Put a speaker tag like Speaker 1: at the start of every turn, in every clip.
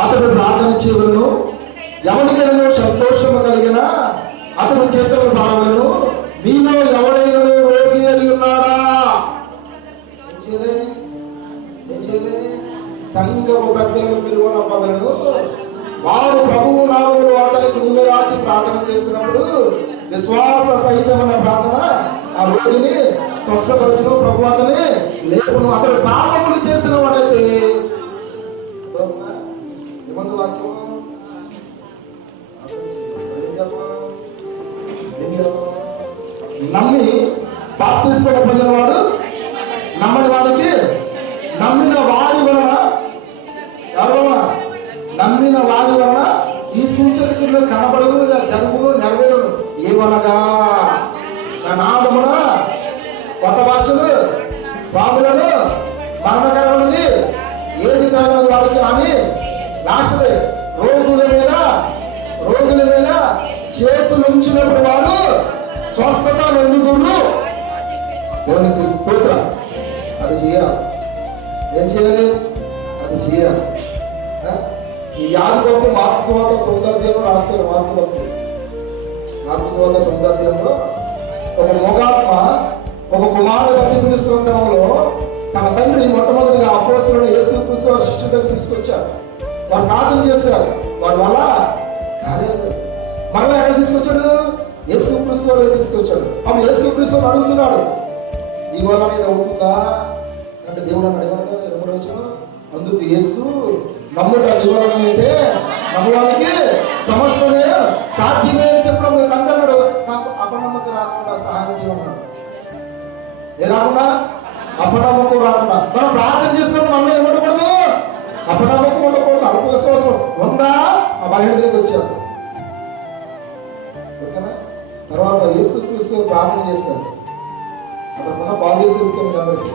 Speaker 1: అతడు ప్రార్థన చేయవలను ఎవరికైనా సంతోషము కలిగిన అతడు కీర్తనలు పాడవలను మీలో ఎవడైనా రోగి అని ఉన్నారా ఏం చేయలే? ఏం చేయలే? సంఘము పెద్దలను పిలువనవ్వగలను వారు ప్రభువు నామములు అతనికి ముందు రాచి ప్రార్థన చేసినప్పుడు విశ్వాస సహితమైన ప్రార్థన ఆ రోగిని స్వస్థపరచును ప్రభు అతని లేపును అతడు పాపములు చేసిన వాడైతే నమ్మి బాప్తిస్మం పొందిన వాడు నమ్మని వాడికి నమ్మిన వారి వలన ఎవరి నమ్మిన వారి వలన ఈ సూచనలు కనబడదు జరుగును నెరవేరును. ఏమనగా నా నామమున కొత్త భాషలు బాబులను మరణకరమైనది ఏది కాగలదు వారికి అని లాస్ట్ది రోగుల మీద రోగుల మీద చేతులు ఉంచినప్పుడు వాడు స్వస్థత నొందుతున్నారు దేవునికి స్తోత్ర. అది చేయాలి. ఏం చేయాలి? అది చేయాలి. ఈ వ్యాధి కోసం మార్క్స్ సువాత తొమ్మిదో తొమ్మిదాధ్యాయంలో రాశారు మార్పు భక్తులు మార్క్స్ సువాత తొమ్మిదో తొమ్మిదాధ్యాయంలో ఒక మొగాత్మ ఒక కుమారుడు బట్టి పిలుస్తున్న సమయంలో తన తండ్రి మొట్టమొదటిగా అపోసులను యేసు క్రీస్తు వారి శిష్యుల దగ్గర తీసుకొచ్చారు వారు ప్రార్థన చేశారు. వారి వల్ల కాలేదు మరలా ఎక్కడ తీసుకొచ్చాడు? యేసు క్రీస్తు తీసుకొచ్చాడు? ఆమె యేసు క్రీస్తు అడుగుతున్నాడు. నీ వల్ల అనేది అవుతుందా? అంటే దేవుడు అన్నాడు ఏమన్నా వచ్చిన? అందుకు యేసు నమ్ముట నివారణ అయితే నమ్మడానికి సమస్తమే సాధ్యమే అని చెప్పడం నేను అంటున్నాడు నాకు అపనమ్మక రాకుండా సహాయం చేయమన్నాడు. ఏ రాకుండా? అపనమ్మకం రాకుండా. మనం ప్రార్థన చేసినప్పుడు మనం ఏం అపనమ్మకం ఉండకూడదు. అల్ప విశ్వాసం ఉందా? ఆ బయట దగ్గరికి వచ్చాడు ఓకేనా? తర్వాత యేసు క్రీస్తు ప్రార్థన చేశారు. ఉన్న బాల్యస్ తెలుస్తుంది అందరికీ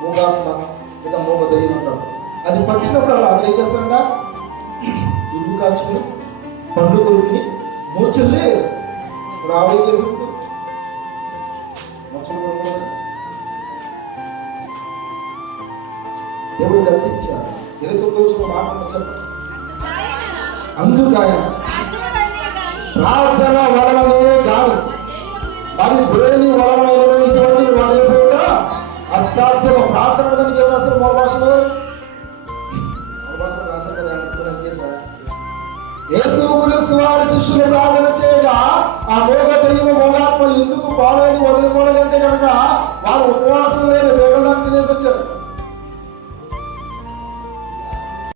Speaker 1: మూగాత్మ లేదా మూగ దయ్యం అంటాడు అది పట్టినప్పుడు అలా అతను ఏం చేస్తాడంట ఇరుగు కాల్చుకుని పండు కొరుకుని మూర్చల్లి రావడం చేస్తుంది పడుకోవాలి దేవుడు గతించాడు ఇరవై తొమ్మిది వచ్చిన మాట చెప్పండి. అందుకాయన? ప్రార్థన వలననే గాని. మరి దేని వలన నిర్వహించబడి ఇటువంటి వదిలిపోట అసాధ్యం ప్రార్థన దానికి ఏం మూల భాషలో మూల వారి శిష్యులు ప్రార్థన చేయగా ఆ మోగ దైవ మోగాత్మ ఎందుకు పాడైంది? వదిలిపోలేదంటే కనుక వారు ఉపవాసం లేదు వేగదాన్ని తినేసి వచ్చారు.